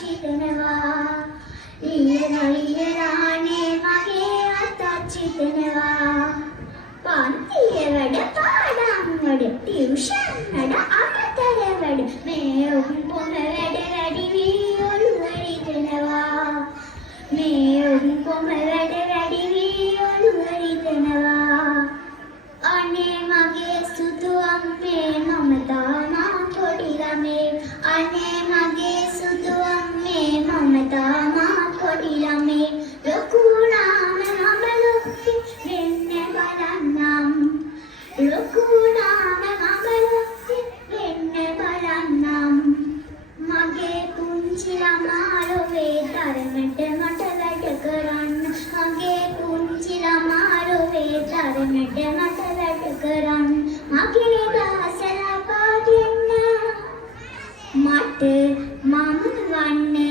හිතනවා ඊයනලියනානේ මගේ අතත් හිතනවා පන්තියේ වැඩ පාඩම් වැඩ ටියුෂන් වැඩ අමතර වැඩ මේ ඔක්කොම වැඩ වැඩි වී ඔළුව රිදෙනවා මේ ඔක්කොම වැඩ වැඩි වී ඔළුව රිදෙනවා අනේ මගේ සුදු අම්මේ මම තාමා පොඩි ළමේ අනේ මගේ සුදු අම්මේ මම තාමා පොඩි ළමේ ලොකු නාම මම ලොක්කේ වෙන්න බලන්නම් ලොකු නාම මම ලොක්කේ වෙන්න බලන්නම් මගේ පුංචි ළමා ලොවේ තරමට මට වැඩ කරන්න මගේ පුංචි ළමා ලොවේ තරමට මට වැඩ කරන්න මගේ දහසලා පාදින්න මට මම වන්න